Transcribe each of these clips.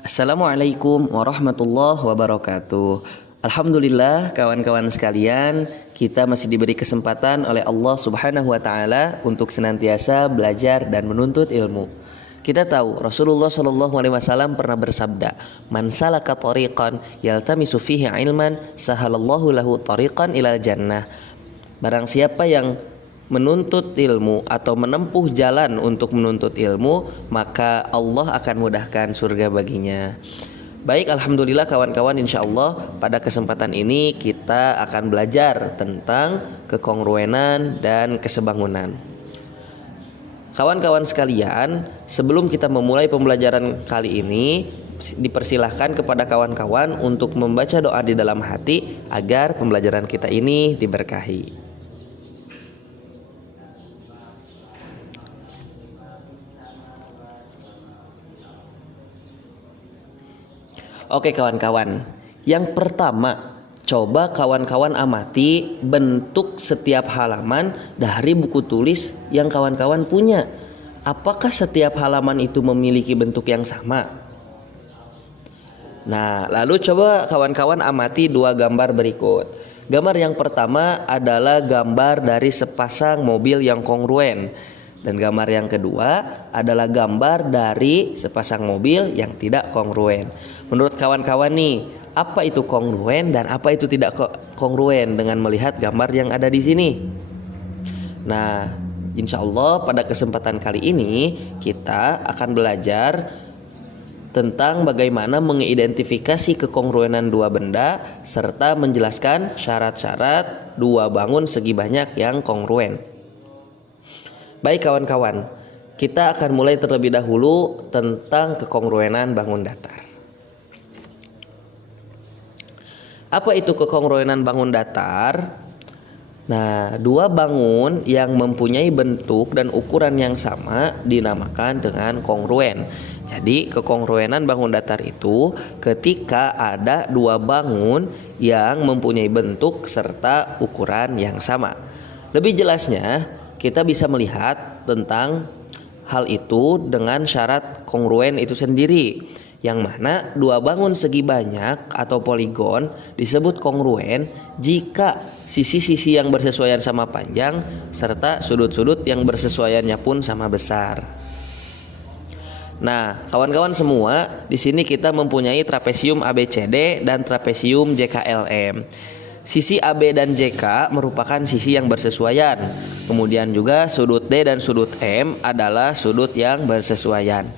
Assalamualaikum warahmatullahi wabarakatuh. Alhamdulillah kawan-kawan sekalian, kita masih diberi kesempatan oleh Allah Subhanahu wa taala untuk senantiasa belajar dan menuntut ilmu. Kita tahu Rasulullah Shallallahu alaihi wasallam pernah bersabda, "Man salaka tariqan yaltamisu fihi ilman, sahalallahu lahu tariqan ilal jannah." Barang siapa yang menuntut ilmu atau menempuh jalan untuk menuntut ilmu, maka Allah akan mudahkan surga baginya. Baik, alhamdulillah kawan-kawan, insyaallah pada kesempatan ini kita akan belajar tentang kekongruenan dan kesebangunan. Kawan-kawan sekalian, sebelum kita memulai pembelajaran kali ini, dipersilahkan kepada kawan-kawan untuk membaca doa di dalam hati agar pembelajaran kita ini diberkahi. Oke kawan-kawan, yang pertama, coba kawan-kawan amati bentuk setiap halaman dari buku tulis yang kawan-kawan punya. Apakah setiap halaman itu memiliki bentuk yang sama? Nah, lalu coba kawan-kawan amati dua gambar berikut. Gambar yang pertama adalah gambar dari sepasang mobil yang kongruen. Dan gambar yang kedua adalah gambar dari sepasang mobil yang tidak kongruen. Menurut kawan-kawan nih, apa itu kongruen dan apa itu tidak kongruen dengan melihat gambar yang ada di sini? Nah, insya Allah pada kesempatan kali ini kita akan belajar tentang bagaimana mengidentifikasi kekongruenan dua benda serta menjelaskan syarat-syarat dua bangun segi banyak yang kongruen. Baik kawan-kawan, kita akan mulai terlebih dahulu tentang kekongruenan bangun datar. Apa itu kekongruenan bangun datar? Nah, dua bangun yang mempunyai bentuk dan ukuran yang sama dinamakan dengan kongruen. Jadi, kekongruenan bangun datar itu ketika ada dua bangun yang mempunyai bentuk serta ukuran yang sama. Lebih jelasnya, kita bisa melihat tentang hal itu dengan syarat kongruen itu sendiri, yang mana dua bangun segi banyak atau poligon disebut kongruen jika sisi-sisi yang bersesuaian sama panjang serta sudut-sudut yang bersesuaiannya pun sama besar. Nah, kawan-kawan semua, di sini kita mempunyai trapesium ABCD dan trapesium JKLM. Sisi AB dan JK merupakan sisi yang bersesuaian. Kemudian juga sudut D dan sudut M adalah sudut yang bersesuaian.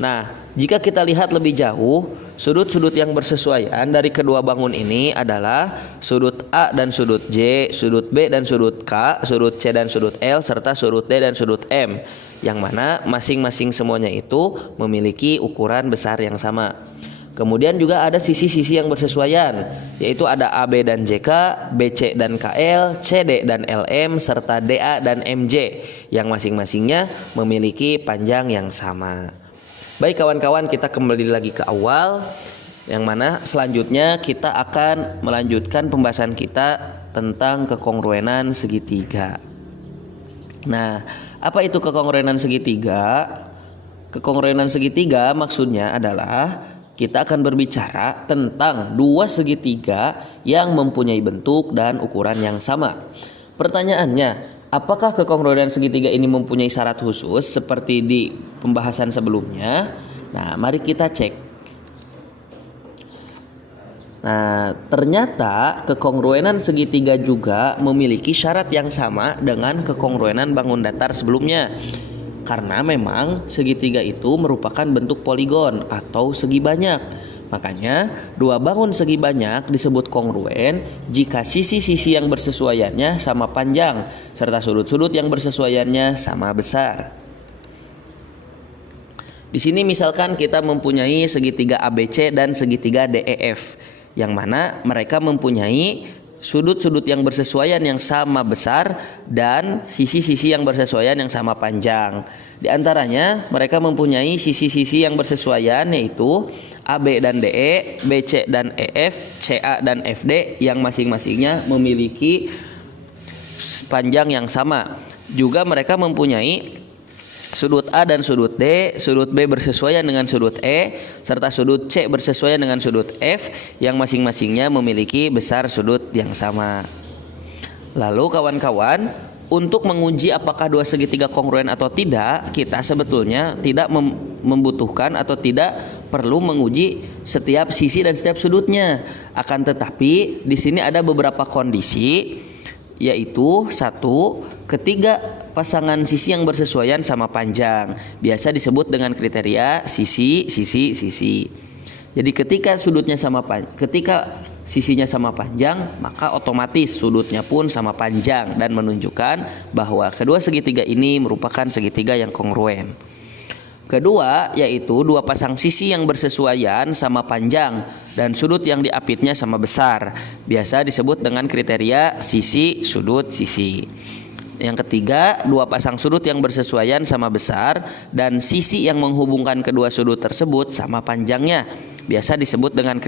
Nah, jika kita lihat lebih jauh, sudut-sudut yang bersesuaian dari kedua bangun ini adalah sudut A dan sudut J, sudut B dan sudut K, sudut C dan sudut L, serta sudut D dan sudut M, yang mana masing-masing semuanya itu memiliki ukuran besar yang sama. Kemudian juga ada sisi-sisi yang bersesuaian, yaitu ada AB dan JK, BC dan KL, CD dan LM, serta DA dan MJ, yang masing-masingnya memiliki panjang yang sama. Baik kawan-kawan, kita kembali lagi ke awal, yang mana selanjutnya kita akan melanjutkan pembahasan kita tentang kekongruenan segitiga. Nah, apa itu kekongruenan segitiga? Kekongruenan segitiga maksudnya adalah kita akan berbicara tentang dua segitiga yang mempunyai bentuk dan ukuran yang sama. Pertanyaannya, apakah kekongruenan segitiga ini mempunyai syarat khusus seperti di pembahasan sebelumnya? Nah, mari kita cek. Nah, ternyata kekongruenan segitiga juga memiliki syarat yang sama dengan kekongruenan bangun datar sebelumnya. Karena memang segitiga itu merupakan bentuk poligon atau segi banyak. Makanya dua bangun segi banyak disebut kongruen jika sisi-sisi yang bersesuaiannya sama panjang serta sudut-sudut yang bersesuaiannya sama besar. Di sini misalkan kita mempunyai segitiga ABC dan segitiga DEF, yang mana mereka mempunyai sudut-sudut yang bersesuaian yang sama besar dan sisi-sisi yang bersesuaian yang sama panjang. Di antaranya mereka mempunyai sisi-sisi yang bersesuaian yaitu AB dan DE, BC dan EF, CA dan FD yang masing-masingnya memiliki panjang yang sama. Juga mereka mempunyai sudut A dan sudut D, sudut B bersesuaian dengan sudut E, serta sudut C bersesuaian dengan sudut F yang masing-masingnya memiliki besar sudut yang sama. Lalu kawan-kawan, untuk menguji apakah dua segitiga kongruen atau tidak, kita sebetulnya tidak membutuhkan atau tidak perlu menguji setiap sisi dan setiap sudutnya. Akan tetapi di sini ada beberapa kondisi, yaitu satu, ketiga pasangan sisi yang bersesuaian sama panjang, biasa disebut dengan kriteria sisi. Jadi ketika sisinya sama panjang, maka otomatis sudutnya pun sama panjang dan menunjukkan bahwa kedua segitiga ini merupakan segitiga yang kongruen. Kedua, yaitu dua pasang sisi yang bersesuaian sama panjang dan sudut yang diapitnya sama besar, biasa disebut dengan kriteria sisi sudut sisi. Yang ketiga, dua pasang sudut yang bersesuaian sama besar dan sisi yang menghubungkan kedua sudut tersebut sama panjangnya, biasa disebut dengan kriteria